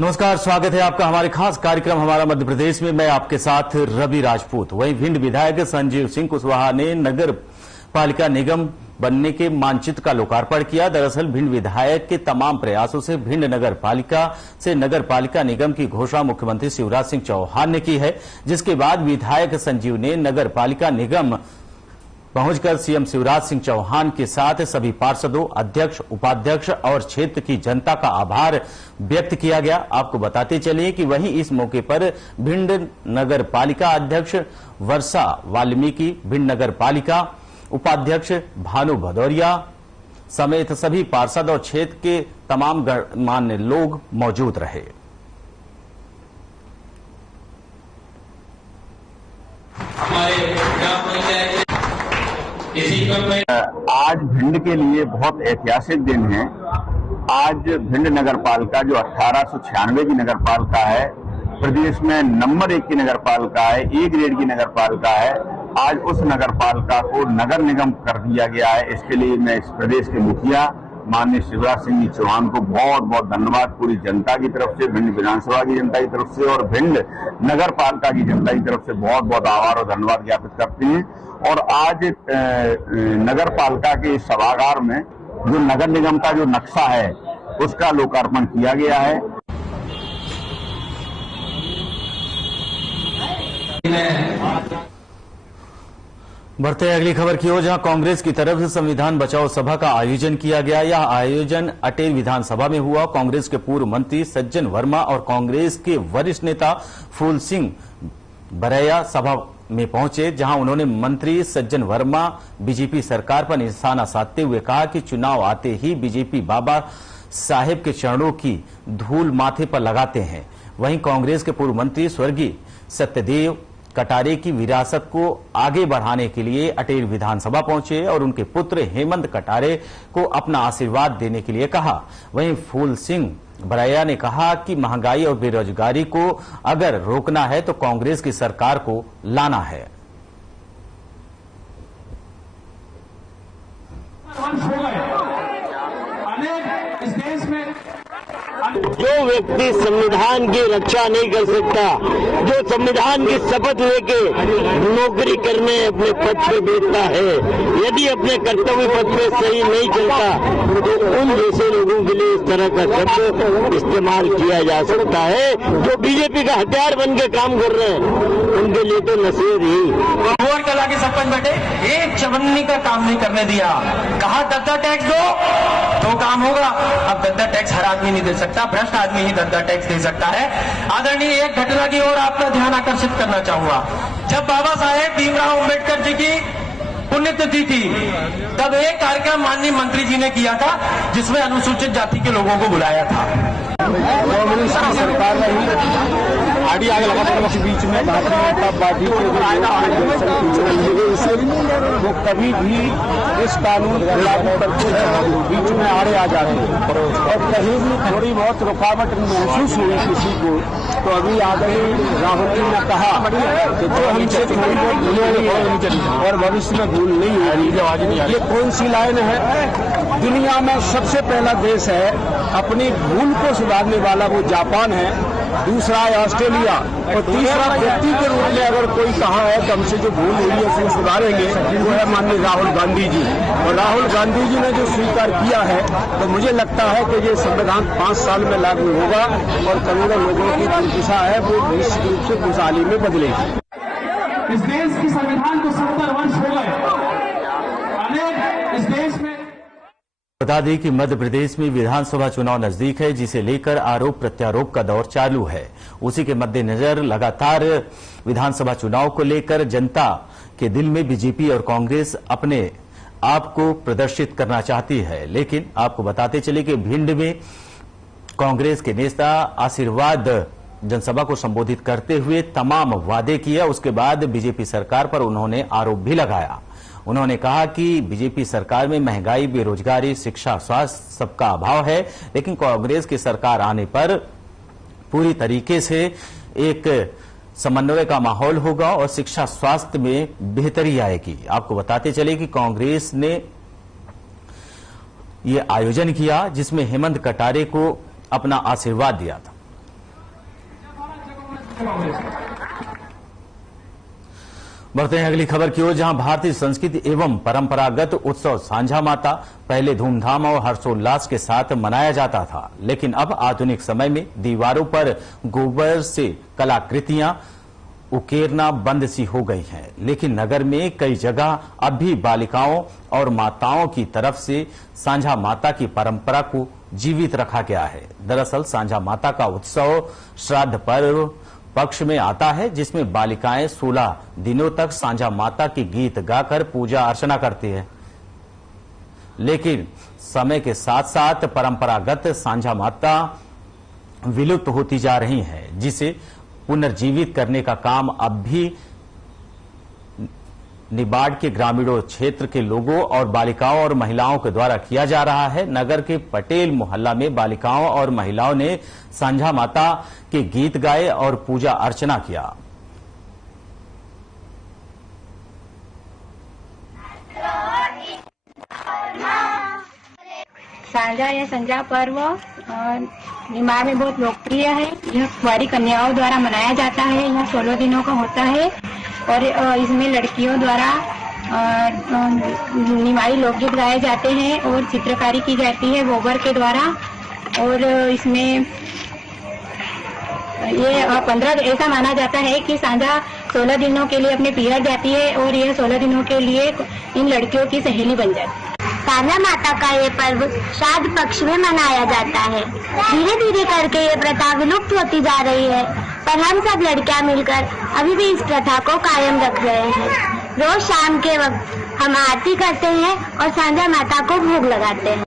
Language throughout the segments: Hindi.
नमस्कार, स्वागत है आपका हमारे खास कार्यक्रम हमारा मध्य प्रदेश में। मैं आपके साथ रवि राजपूत। वहीं भिंड विधायक संजीव सिंह कुशवाहा ने नगर पालिका निगम बनने के मानचित्र का लोकार्पण किया। दरअसल भिंड विधायक के तमाम प्रयासों से भिंड नगर पालिका निगम की घोषणा मुख्यमंत्री शिवराज सिंह चौहान ने की है, जिसके बाद विधायक संजीव ने नगर पालिका निगम पहुंचकर सीएम शिवराज सिंह चौहान के साथ सभी पार्षदों, अध्यक्ष, उपाध्यक्ष और क्षेत्र की जनता का आभार व्यक्त किया गया। आपको बताते चलिए कि वहीं इस मौके पर भिंड नगर पालिका अध्यक्ष वर्षा वाल्मीकि, भिंड नगर पालिका उपाध्यक्ष भानु भदौरिया समेत सभी पार्षद और क्षेत्र के तमाम गणमान्य लोग मौजूद रहे। आज भिंड के लिए बहुत ऐतिहासिक दिन है। आज भिंड नगर पालिका जो 1896 की नगर पालिका है, प्रदेश में नंबर 1 की नगर पालिका है, ए ग्रेड की नगर पालिका है, आज उस नगर पालिका को नगर निगम कर दिया गया है। इसके लिए मैं इस प्रदेश के मुखिया माननीय शिवराज सिंह जी चौहान को बहुत बहुत धन्यवाद पूरी जनता की तरफ से, भिंड विधानसभा की जनता की तरफ से और भिंड नगर पालिका की जनता की तरफ से बहुत बहुत आभार और धन्यवाद ज्ञापित करते हैं। और आज नगर पालिका के सभागार में जो नगर निगम का जो नक्शा है उसका लोकार्पण किया गया है। बढ़ते हैं अगली खबर की ओर, जहां कांग्रेस की तरफ से संविधान बचाओ सभा का आयोजन किया गया। यह आयोजन अटेर विधानसभा में हुआ। कांग्रेस के पूर्व मंत्री सज्जन वर्मा और कांग्रेस के वरिष्ठ नेता फूल सिंह बरैया सभा में पहुंचे, जहां उन्होंने मंत्री सज्जन वर्मा बीजेपी सरकार पर निशाना साधते हुए कहा कि चुनाव आते ही बीजेपी बाबा साहेब के चरणों की धूल माथे पर लगाते हैं। वहीं कांग्रेस के पूर्व मंत्री स्वर्गीय सत्यदेव कटारे की विरासत को आगे बढ़ाने के लिए अटेर विधानसभा पहुंचे और उनके पुत्र हेमंत कटारे को अपना आशीर्वाद देने के लिए कहा। वहीं फूल सिंह बरैया ने कहा कि महंगाई और बेरोजगारी को अगर रोकना है तो कांग्रेस की सरकार को लाना है। जो व्यक्ति संविधान की रक्षा नहीं कर सकता, जो संविधान की शपथ लेके नौकरी करने अपने पद पे बैठता है, यदि अपने कर्तव्य पद पे सही नहीं चलता तो उन जैसे लोगों के लिए इस तरह का शब्द इस्तेमाल किया जा सकता है। जो बीजेपी का हथियार बन के काम कर रहे हैं उनके लिए तो नसीहत ही। और कला के सरपंच बैठे, एक चवन्नी का काम नहीं करने दिया। कहा दद्दा टैक्स दो तो काम होगा। अब दद्दा टैक्स हर आदमी नहीं दे सकता, भ्रष्ट आदमी ही दद्दा टैक्स दे सकता है। आदरणीय, एक घटना की ओर आपका ध्यान आकर्षित करना चाहूंगा। जब बाबा साहेब भीमराव अम्बेडकर जी की पुण्यतिथि थी, तब एक कार्यक्रम माननीय मंत्री जी ने किया था जिसमें अनुसूचित जाति के लोगों को बुलाया था। कांग्रेस की सरकार ने आगे लगा के बीच में भारतीय जनता पार्टी के वो कभी भी इस कानून को लागू करते हैं बीच में आड़े आ जाते हैं और कहीं भी थोड़ी बहुत रुकावट महसूस हुई किसी को तो अभी आदरणीय राहुल जी ने कहा कि जो हमसे थोड़ी बहुत भूल हुई और भविष्य में भूल नहीं होगी। ये कौन सी लाइन है? दुनिया में सबसे पहला देश है अपनी भूल को सुधारने वाला, वो जापान है, दूसरा है ऑस्ट्रेलिया और तीसरा व्यक्ति के रूप में अगर कोई कहा है तो हमसे जो भूल हुई है उसको सुधारेंगे वो है माननीय राहुल गांधी जी। और राहुल गांधी जी ने जो स्वीकार किया है तो मुझे लगता है कि ये संविधान 5 साल में लागू होगा और करोड़ों लोगों की जो दिशा है वो निश्चित रूप से खुशहाली में बदलेगी। इस देश की संविधान को 70 वर्ष हो गए। इस देश में बता दें कि मध्य प्रदेश में विधानसभा चुनाव नजदीक है, जिसे लेकर आरोप प्रत्यारोप का दौर चालू है। उसी के मद्देनजर लगातार विधानसभा चुनाव को लेकर जनता के दिल में बीजेपी और कांग्रेस अपने आप को प्रदर्शित करना चाहती है। लेकिन आपको बताते चले कि भिंड में कांग्रेस के नेता आशीर्वाद जनसभा को संबोधित करते हुए तमाम वादे किए। उसके बाद बीजेपी सरकार पर उन्होंने आरोप भी लगाया। उन्होंने कहा कि बीजेपी सरकार में महंगाई, बेरोजगारी, शिक्षा, स्वास्थ्य सबका अभाव है, लेकिन कांग्रेस की सरकार आने पर पूरी तरीके से एक समन्वय का माहौल होगा और शिक्षा, स्वास्थ्य में बेहतरी आएगी। आपको बताते चले कि कांग्रेस ने ये आयोजन किया जिसमें हेमंत कटारे को अपना आशीर्वाद दिया था। बढ़ते हैं अगली खबर की ओर, जहां भारतीय संस्कृति एवं परंपरागत उत्सव सांझा माता पहले धूमधाम और हर्षोल्लास के साथ मनाया जाता था, लेकिन अब आधुनिक समय में दीवारों पर गोबर से कलाकृतियां उकेरना बंद सी हो गई हैं। लेकिन नगर में कई जगह अब भी बालिकाओं और माताओं की तरफ से सांझा माता की परंपरा को जीवित रखा गया है। दरअसल सांझा माता का उत्सव श्राद्ध पर्व पक्ष में आता है, जिसमें बालिकाएं 16 दिनों तक सांझा माता की गीत गाकर पूजा अर्चना करती है। लेकिन समय के साथ साथ परंपरागत सांझा माता विलुप्त होती जा रही हैं, जिसे पुनर्जीवित करने का काम अब भी निबाड़ के ग्रामीणों क्षेत्र के लोगों और बालिकाओं और महिलाओं के द्वारा किया जा रहा है। नगर के पटेल मोहल्ला में बालिकाओं और महिलाओं ने सांझा माता के गीत गाए और पूजा अर्चना किया। सांझा या संजा पर्व निमाड़ में बहुत लोकप्रिय है। यह कुंवारी कन्याओं द्वारा मनाया जाता है। यह 16 दिनों का होता है और इसमें लड़कियों द्वारा निमाड़ी लोकगीत गाए जाते हैं और चित्रकारी की जाती है गोबर के द्वारा। और इसमें ये 15 ऐसा माना जाता है कि सांझा 16 दिनों के लिए अपने पियर जाती है और यह 16 दिनों के लिए इन लड़कियों की सहेली बन जाती है। सांझा माता का ये पर्व श्राद्ध पक्ष में मनाया जाता है। धीरे धीरे करके ये प्रथा विलुप्त होती जा रही है, पर हम सब लड़कियां मिलकर अभी भी इस प्रथा को कायम रख रहे हैं। रोज शाम के वक्त हम आरती करते हैं और सांझा माता को भोग लगाते हैं।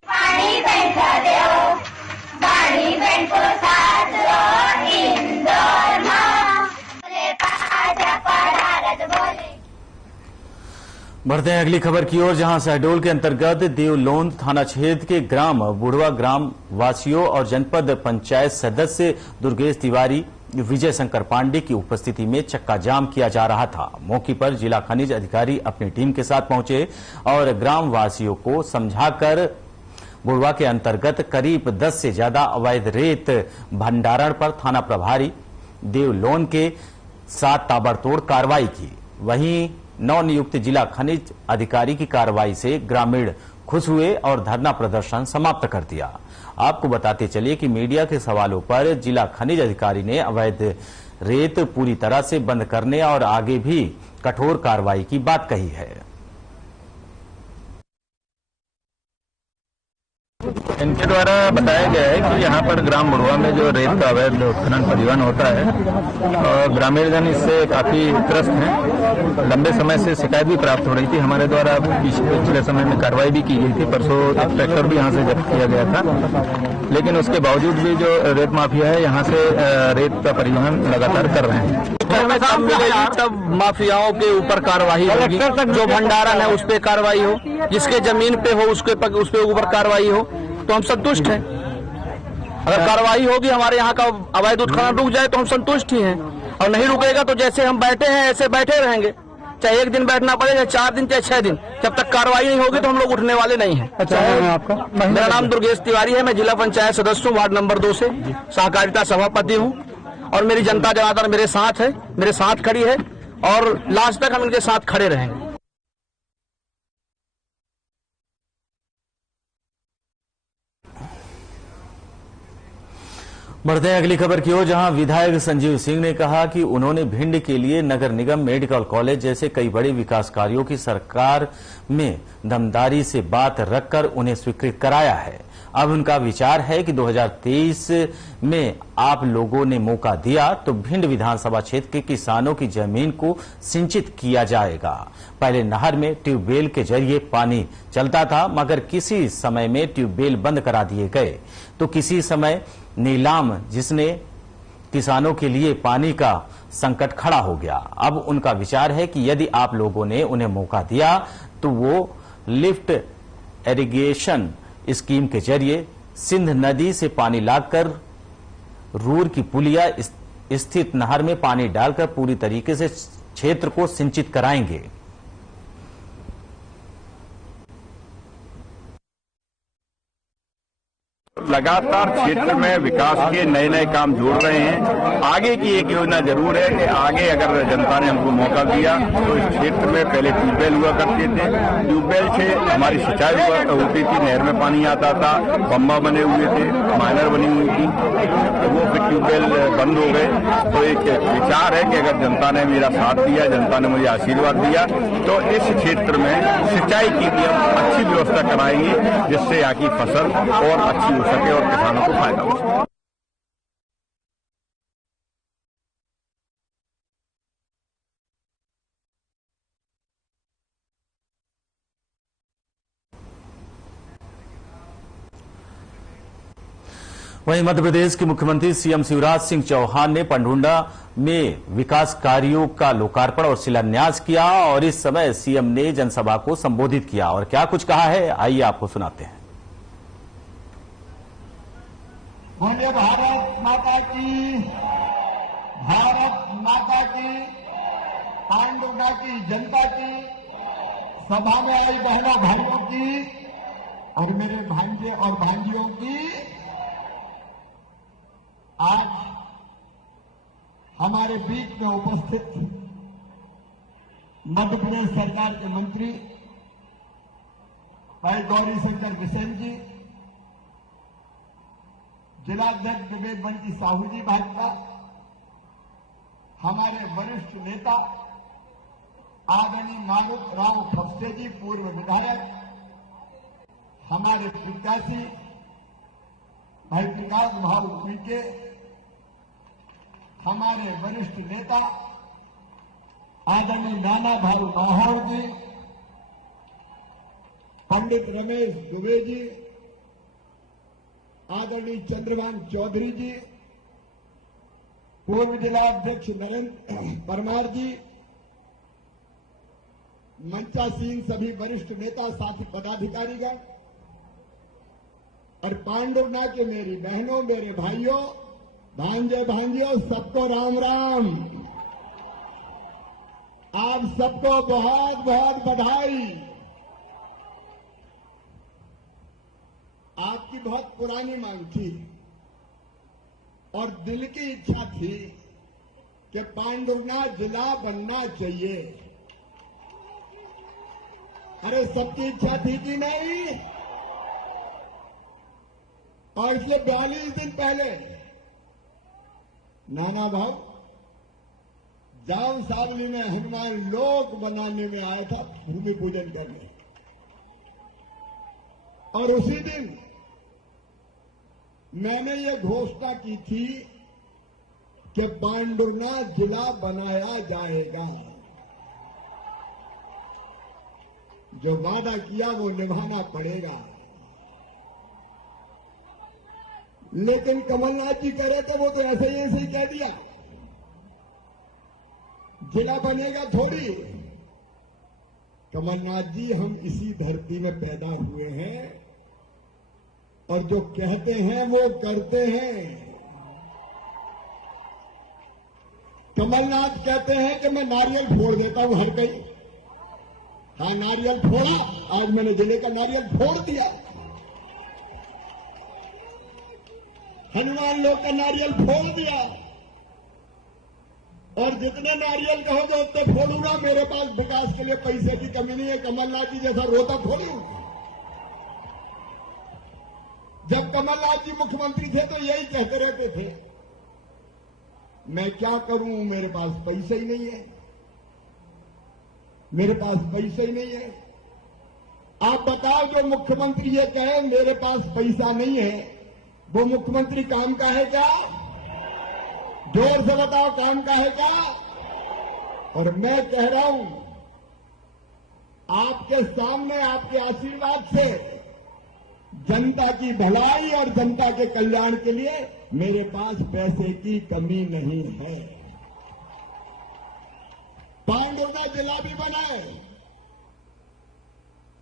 बढ़ते हैं अगली खबर की ओर, जहां शहडोल के अंतर्गत देवलोंद थाना क्षेत्र के ग्राम बुढ़वा ग्राम वासियों और जनपद पंचायत सदस्य दुर्गेश तिवारी विजय शंकर पांडे की उपस्थिति में चक्का जाम किया जा रहा था। मौके पर जिला खनिज अधिकारी अपनी टीम के साथ पहुंचे और ग्राम वासियों को समझाकर बुढ़वा के अंतर्गत करीब 10 से ज्यादा अवैध रेत भंडारण पर थाना प्रभारी देवलोन के साथ ताबड़तोड़ कार्रवाई की। वहीं नवनियुक्त जिला खनिज अधिकारी की कार्रवाई से ग्रामीण खुश हुए और धरना प्रदर्शन समाप्त कर दिया। आपको बताते चलिए कि मीडिया के सवालों पर जिला खनिज अधिकारी ने अवैध रेत पूरी तरह से बंद करने और आगे भी कठोर कार्रवाई की बात कही है। इनके द्वारा बताया गया है कि यहाँ पर ग्राम बुढ़वा में जो रेत का अवैध उत्खनन परिवहन होता है और ग्रामीण जन इससे काफी त्रस्त हैं। लंबे समय से शिकायत भी प्राप्त हो रही थी। हमारे द्वारा पिछले समय में कार्रवाई भी की गई थी। परसों एक ट्रैक्टर भी यहाँ से जब्त किया गया था, लेकिन उसके बावजूद भी जो रेत माफिया है यहाँ से रेत का परिवहन लगातार कर रहे हैं। तब मिलेगी तब माफियाओं के ऊपर कार्रवाई होगी। जो भंडारण है उस पर कार्रवाई हो, जिसके जमीन पे हो उस पे ऊपर कार्रवाई हो, तो हम संतुष्ट हैं। अगर कार्रवाई होगी, हमारे यहाँ का अवैध उत्खनन रुक जाए तो हम संतुष्ट ही हैं, और नहीं रुकेगा तो जैसे हम बैठे हैं ऐसे बैठे रहेंगे। चाहे 1 दिन बैठना पड़े, चाहे 4 दिन, चाहे 6 दिन, जब तक कार्रवाई नहीं होगी तो हम लोग उठने वाले नहीं हैं। अच्छा, आपका? मेरा नाम दुर्गेश तिवारी है। मैं जिला पंचायत सदस्य हूँ, वार्ड नंबर 2 से सहकारिता सभापति हूँ और मेरी जनता जनार्दन मेरे साथ है, मेरे साथ खड़ी है और लास्ट तक हम इनके साथ खड़े रहेंगे। बढ़ते हैं अगली खबर की ओर, जहां विधायक संजीव सिंह ने कहा कि उन्होंने भिंड के लिए नगर निगम, मेडिकल कॉलेज जैसे कई बड़े विकास कार्यों की सरकार में दमदारी से बात रखकर उन्हें स्वीकृत कराया है। अब उनका विचार है कि 2023 में आप लोगों ने मौका दिया तो भिंड विधानसभा क्षेत्र के किसानों की जमीन को सिंचित किया जाएगा। पहले नहर में ट्यूबवेल के जरिए पानी चलता था, मगर किसी समय में ट्यूबवेल बंद करा दिए गए तो किसी समय नीलाम, जिसने किसानों के लिए पानी का संकट खड़ा हो गया। अब उनका विचार है कि यदि आप लोगों ने उन्हें मौका दिया तो वो लिफ्ट इरिगेशन स्कीम के जरिए सिंध नदी से पानी लाकर रूर की पुलिया स्थित नहर में पानी डालकर पूरी तरीके से क्षेत्र को सिंचित कराएंगे। लगातार क्षेत्र में विकास के नए नए काम जोड़ रहे हैं। आगे की एक योजना जरूर है कि आगे अगर जनता ने हमको मौका दिया तो इस क्षेत्र में पहले ट्यूबवेल हुआ करते थे, ट्यूबवेल से हमारी सिंचाई होती थी, नहर में पानी आता था, पंबा बने हुए थे, माइनर बनी हुई थी, तो वो फिर ट्यूबवेल बंद हो गए। तो एक विचार है कि अगर जनता ने मेरा साथ दिया, जनता ने मुझे आशीर्वाद दिया, तो इस क्षेत्र में सिंचाई की भी हम अच्छी व्यवस्था कराएंगे, जिससे यहाँ की फसल और अच्छी हो सके और किसानों को फायदा हो सके। वहीं मध्य प्रदेश के मुख्यमंत्री सीएम शिवराज सिंह चौहान ने पंडुंडा में विकास कार्यों का लोकार्पण और शिलान्यास किया और इस समय सीएम ने जनसभा को संबोधित किया और क्या कुछ कहा है, आइए आपको सुनाते हैं। बोलिए भारत माता की, भारत माता की, पांडुंडा की जनता की, सभा में आई बहनों भाइयों की और मेरे भांजे और भांजियों की। आज हमारे बीच में उपस्थित मध्य प्रदेश सरकार के मंत्री भाई गौरी शंकर बिसेन जी, जिलाध्यक्ष विवेक बंटी साहू जी भाजपा, हमारे वरिष्ठ नेता आदरणीय मारुत राव खपसे जी पूर्व विधायक, हमारे प्रत्याशी भाई प्रकाश भाऊ उनके, हमारे वरिष्ठ नेता आदरणीय नाना भाऊ नौहर जी, पंडित रमेश दुबे जी, आदरणीय चंद्रभान चौधरी जी, पूर्व जिलाध्यक्ष नरेंद्र परमार जी, मंचासीन सभी वरिष्ठ नेता साथी पदाधिकारीगण और पांडुंडा के मेरी बहनों, मेरे भाइयों, भांजे भांजियों, सबको राम राम। आप सबको बहुत बहुत बधाई। आपकी बहुत पुरानी मांग थी और दिल की इच्छा थी कि पांडुंडा जिला बनना चाहिए। अरे सबकी इच्छा थी कि नहीं? और इसलिए 42 दिन पहले नाना भाव जाम सावली में हनुमान लोक बनाने में आया था भूमि पूजन करने, और उसी दिन मैंने ये घोषणा की थी कि पांडुंडा जिला बनाया जाएगा। जो वादा किया वो निभाना पड़ेगा। लेकिन कमलनाथ जी कह रहे थे वो तो ऐसे ही कह दिया, जिला बनेगा थोड़ी। कमलनाथ जी, हम इसी धरती में पैदा हुए हैं और जो कहते हैं वो करते हैं। कमलनाथ कहते हैं कि मैं नारियल फोड़ देता हूं हर कहीं। हाँ, नारियल फोड़ा, आज मैंने जिले का नारियल फोड़ दिया। हनुमान लोक का नारियल फोड़ दिया और जितने नारियल कहोगे उतने फोड़ूंगा। मेरे पास विकास के लिए पैसे की कमी नहीं है। कमलनाथ जी जैसा रोता थोड़ी हूं। जब कमलनाथ जी मुख्यमंत्री थे तो यही कहते रहते थे, मैं क्या करूं, मेरे पास पैसे ही नहीं है, मेरे पास पैसे ही नहीं है। आप बताओ, जो मुख्यमंत्री ये कहे मेरे पास पैसा नहीं है, वो मुख्यमंत्री काम का है क्या? जोर से बताओ, काम का है क्या? और मैं कह रहा हूं, आपके सामने आपके आशीर्वाद से जनता की भलाई और जनता के कल्याण के लिए मेरे पास पैसे की कमी नहीं है। पांडुंडा जिला भी बनाए,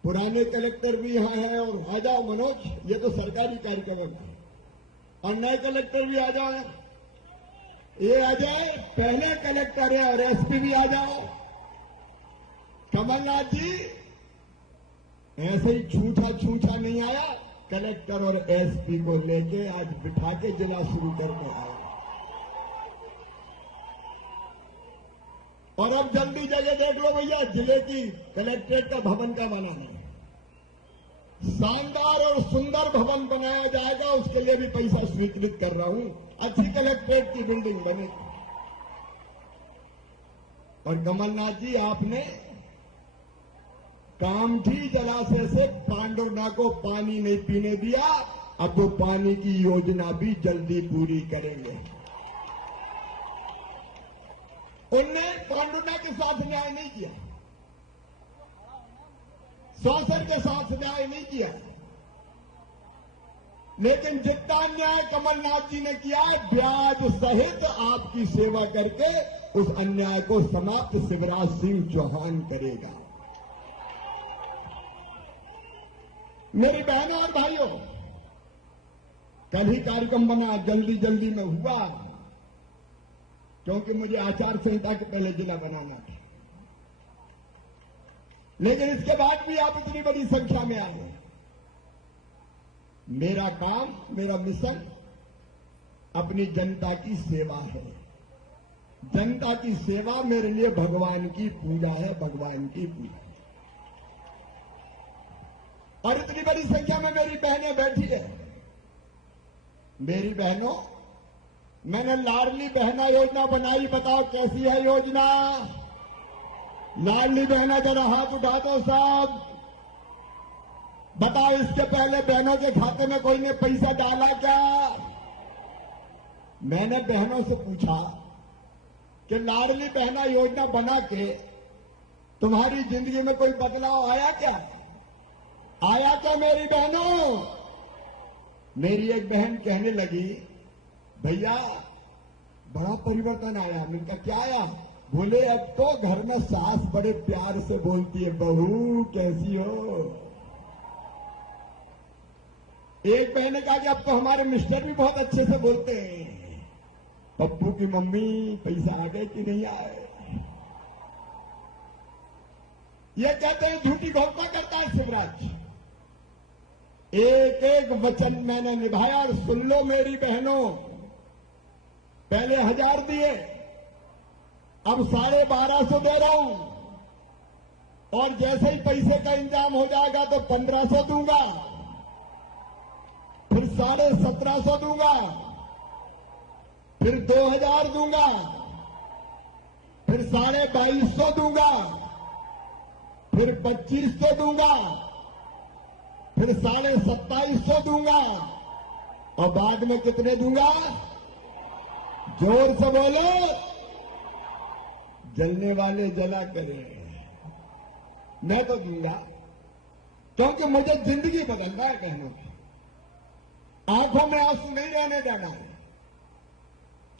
पुराने कलेक्टर भी यहां हैं और आ जाओ मनोज, ये तो सरकारी कार्यक्रम है, और नए कलेक्टर भी आ जाए, ये आ जाए, पहले कलेक्टर है और एसपी भी आ जाओ। कमलनाथ जी ऐसे ही छूछा नहीं आया, कलेक्टर और एसपी को लेके आज बिठा के जिला शुरू करने आए और अब जल्दी जगह देख लो भैया, जिले की कलेक्ट्रेट का भवन का बनाना है, शानदार और सुंदर भवन बनाया जाएगा, उसके लिए भी पैसा स्वीकृत कर रहा हूं। अच्छी कलेक्ट्रेट की बिल्डिंग बनेगी। और कमलनाथ जी, आपने कामठी जलाशय से पांडुना को पानी नहीं पीने दिया, अब वो पानी की योजना भी जल्दी पूरी करेंगे। उनने पांडुना के साथ न्याय नहीं किया, सौसर के साथ न्याय नहीं किया, लेकिन जितना न्याय कमलनाथ जी ने किया, ब्याज सहित आपकी सेवा करके उस अन्याय को समाप्त शिवराज सिंह चौहान करेगा। मेरी बहनों और भाइयों, कल ही कार्यक्रम बना, जल्दी जल्दी में हुआ, क्योंकि मुझे आचार संहिता के पहले जिला बनाना था, लेकिन इसके बाद भी आप इतनी बड़ी संख्या में आए। मेरा काम, मेरा मिशन अपनी जनता की सेवा है। जनता की सेवा मेरे लिए भगवान की पूजा है, भगवान की पूजा। और इतनी बड़ी संख्या में मेरी बहनें बैठी है। मेरी बहनों, मैंने लाडली बहना योजना बनाई, बताओ कैसी है योजना? लाडली बहना जरा हाथ उठा दो साहब, बताओ इसके पहले बहनों के खाते में कोई ने पैसा डाला क्या? मैंने बहनों से पूछा कि लाडली बहना योजना बना के तुम्हारी जिंदगी में कोई बदलाव आया क्या? आया क्या मेरी बहनों? मेरी एक बहन कहने लगी, भैया बड़ा परिवर्तन आया। मैंने कहा क्या आया? बोले अब तो घर में सास बड़े प्यार से बोलती है, बहू कैसी हो। एक बहन ने कहा कि अब तो हमारे मिस्टर भी बहुत अच्छे से बोलते हैं, पप्पू की मम्मी पैसा आ गए कि नहीं आए। ये कहते हैं झूठी घोषणा करता है शिवराज। एक एक वचन मैंने निभाया। और सुन लो मेरी बहनों, पहले 1000 दिए, अब 1250 दे रहा हूं, और जैसे ही पैसे का इंतजाम हो जाएगा तो 1500 दूंगा, फिर 1750 दूंगा, फिर 2000 दूंगा, फिर 2250 दूंगा, फिर 2500 दूंगा, फिर 2750 दूंगा, और बाद में कितने दूंगा? जोर से बोलो, जलने वाले जला करें। मैं तो दूंगा, क्योंकि मुझे जिंदगी बदलना है बहनों की। आंखों में आंसू नहीं रहने देना है,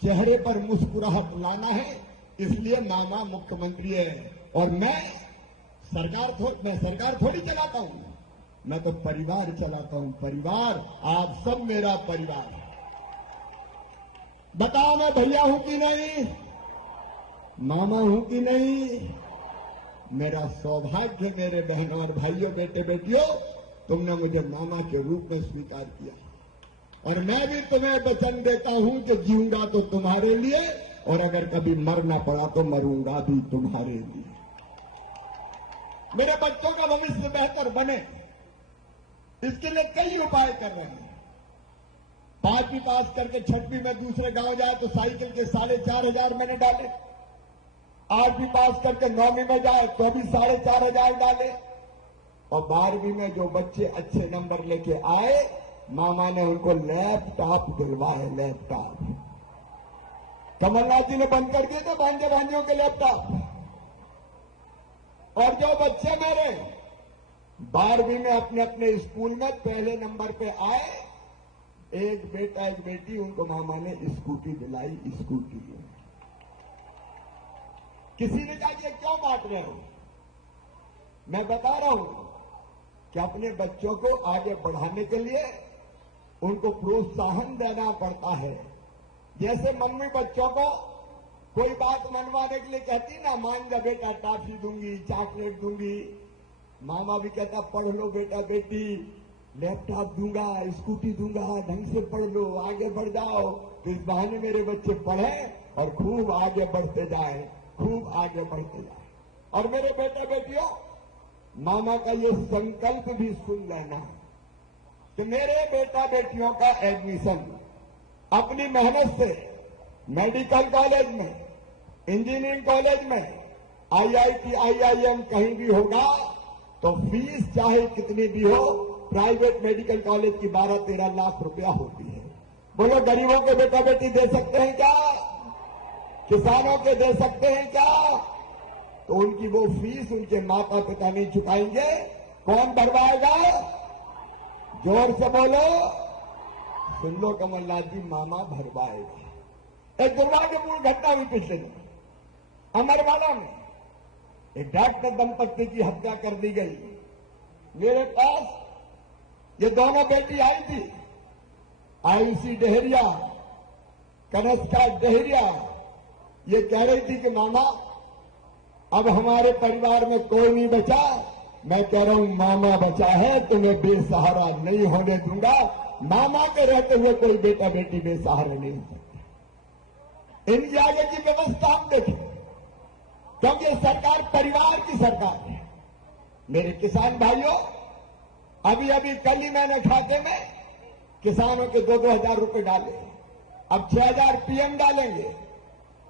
चेहरे पर मुस्कुराहट लाना है। इसलिए मामा मुख्यमंत्री है, और मैं सरकार थोड़ी चलाता हूं, मैं तो परिवार चलाता हूं। परिवार, आज सब मेरा परिवार है। बताओ मैं भैया हूं कि नहीं, मामा हूं कि नहीं? मेरा सौभाग्य मेरे बहनों और भाइयों, बेटे बेटियों, तुमने मुझे मामा के रूप में स्वीकार किया, और मैं भी तुम्हें वचन देता हूं कि जीऊंगा तो तुम्हारे लिए, और अगर कभी मरना पड़ा तो मरूंगा भी तुम्हारे लिए। मेरे बच्चों का भविष्य बेहतर बने, इसके लिए कई उपाय कर रहे हैं। 5वीं पास करके 6वीं में दूसरे गांव जाए तो साइकिल के 4500 मैंने डाले। 8वीं पास करके 9वीं में जाए तो भी 4500 डाले। और 12वीं में जो बच्चे अच्छे नंबर लेके आए, मामा ने उनको लैपटॉप दिलवाए। लैपटॉप कमलनाथ जी ने बंद कर दिए थे भांजे भांजियों के लैपटॉप। और जो बच्चे मेरे 12वीं में अपने अपने स्कूल में पहले नंबर पे आए, एक बेटा एक बेटी, उनको मामा ने स्कूटी दिलाई। स्कूटी किसी ने कहा कि क्यों बांट रहे हो? मैं बता रहा हूं कि अपने बच्चों को आगे बढ़ाने के लिए उनको प्रोत्साहन देना पड़ता है। जैसे मम्मी बच्चों को कोई बात मनवाने के लिए कहती ना, मान जा बेटा, टॉफी दूंगी, चॉकलेट दूंगी। मामा भी कहता पढ़ लो बेटा बेटी, लैपटॉप दूंगा, स्कूटी दूंगा, ढंग से पढ़ लो, आगे बढ़ जाओ। तो इस बहाने मेरे बच्चे पढ़े और खूब आगे बढ़ते जाए, खूब आगे बढ़ते जाए। और मेरे बेटा बेटियों, मामा का ये संकल्प भी सुन लेना कि मेरे बेटा बेटियों का एडमिशन अपनी मेहनत से मेडिकल कॉलेज में, इंजीनियरिंग कॉलेज में, IIT, IIM कहीं भी होगा तो फीस चाहे कितनी भी हो, प्राइवेट मेडिकल कॉलेज की 12-13 लाख रुपया होती है। बोलो, गरीबों के बेटा बेटी दे सकते हैं क्या? किसानों के दे सकते हैं क्या? तो उनकी वो फीस उनके माता पिता नहीं चुकाएंगे, कौन भरवाएगा? जोर से बोलो, सुन लो कमलनाथ जी, मामा भरवाएगा। एक दुर्भाग्यपूर्ण घटना हुई पिछले दिन अमरवाड़ा में, एक डॉक्टर दंपत्ति की हत्या कर दी गई। मेरे पास ये दोनों बेटी आई थी, आयुषी डेहरिया, कनस्का डेहरिया। ये कह रही थी कि मामा अब हमारे परिवार में कोई नहीं बचा। मैं कह रहा हूं मामा बचा है, तुम्हें बेसहारा नहीं होने दूंगा। मामा के रहते हुए कोई बेटा बेटी बेसहारा नहीं हो सकता। इनकी आगे की व्यवस्था हम देखें, क्योंकि सरकार परिवार की सरकार है। मेरे किसान भाइयों, अभी अभी कल ही मैंने खाते में किसानों के 2-2 हजार रुपए डाले। अब 6,000 पीएम डालेंगे,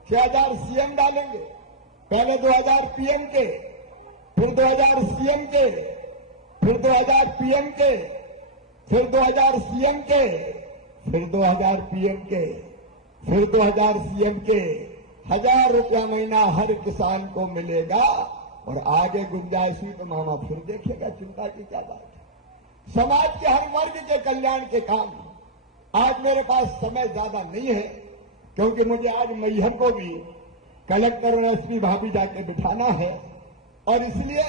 6,000 सीएम डालेंगे। पहले 2,000 पीएम के, फिर 2,000 सीएम के, फिर 2,000 पीएम के, फिर 2,000 सीएम के, फिर 2,000 पीएम के, फिर 2,000 सीएम के। 1,000 रुपया महीना हर किसान को मिलेगा। और आगे गुंजाइश हुई तो मामा फिर देखेगा, चिंता की क्या बात है। समाज के हर वर्ग के कल्याण के काम। आज मेरे पास समय ज्यादा नहीं है, क्योंकि मुझे आज मैहर को भी कलेक्टर और एसपी भाभी जाके बिठाना है। और इसलिए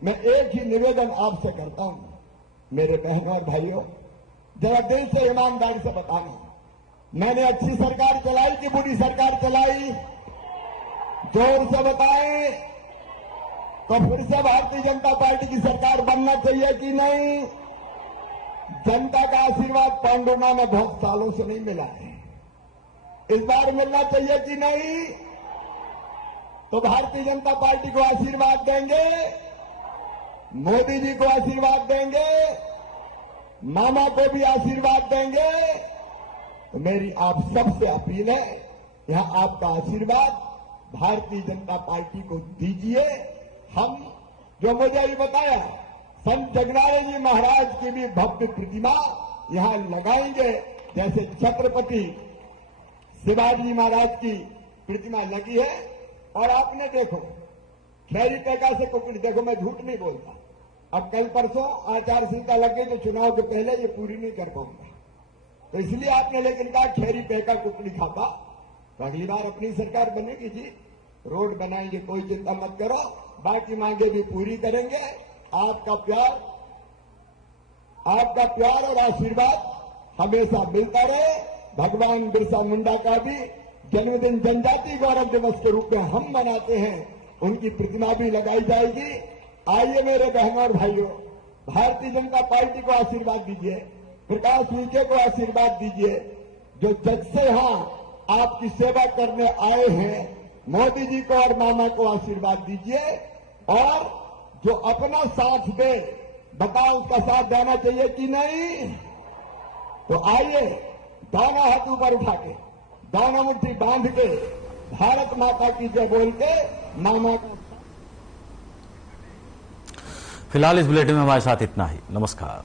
मैं एक ही निवेदन आपसे करता हूं, मेरे बहनों और भाइयों, जरा दिल से ईमानदारी से बताना, मैंने अच्छी सरकार चलाई कि बुरी सरकार चलाई? जोर से बताएं। तो फिर से भारतीय जनता पार्टी की सरकार बनना चाहिए कि नहीं? जनता का आशीर्वाद पांडुना में बहुत सालों से नहीं मिला है, इस बार मिलना चाहिए कि नहीं? तो भारतीय जनता पार्टी को आशीर्वाद देंगे, मोदी जी को आशीर्वाद देंगे, मामा को भी आशीर्वाद देंगे। तो मेरी आप सबसे अपील है, यहां आपका आशीर्वाद भारतीय जनता पार्टी को दीजिए। हम जो मुझे अभी बताया, संत जगनारायण जी महाराज की भी भव्य प्रतिमा यहां लगाएंगे, जैसे छत्रपति शिवाजी महाराज की प्रतिमा लगी है। और आपने देखो, खैरी पैका से कुकड़ी, देखो मैं झूठ नहीं बोलता, अब कल परसों आचार संहिता लग गई तो चुनाव के पहले ये पूरी नहीं कर पाऊंगा। तो इसलिए आपने लेकिन कहा खैरी पैका कुकड़ी खापा। तो अगली बार अपनी सरकार बनेगी जी, रोड बनाएंगे, कोई चिंता मत करो, बाकी मांगे भी पूरी करेंगे। आपका प्यार और आशीर्वाद हमेशा मिलता रहे। भगवान बिरसा मुंडा का भी जन्मदिन जनजाति गौरव दिवस के रूप में हम मनाते हैं, उनकी प्रतिमा भी लगाई जाएगी। आइए मेरे बहनों और भाइयों, भारतीय जनता पार्टी को आशीर्वाद दीजिए, प्रकाश विजय को आशीर्वाद दीजिए, जो जज से यहां आपकी सेवा करने आए हैं। मोदी जी को और मामा को आशीर्वाद दीजिए। और जो अपना साथ दे, बताओ उसका साथ देना चाहिए कि नहीं? तो आइए, दोनों हाथ ऊपर उठा के, दोनों मुट्ठी बांध के, भारत माता की जय बोल के मामा को। फिलहाल इस बुलेटिन में हमारे साथ इतना ही। नमस्कार।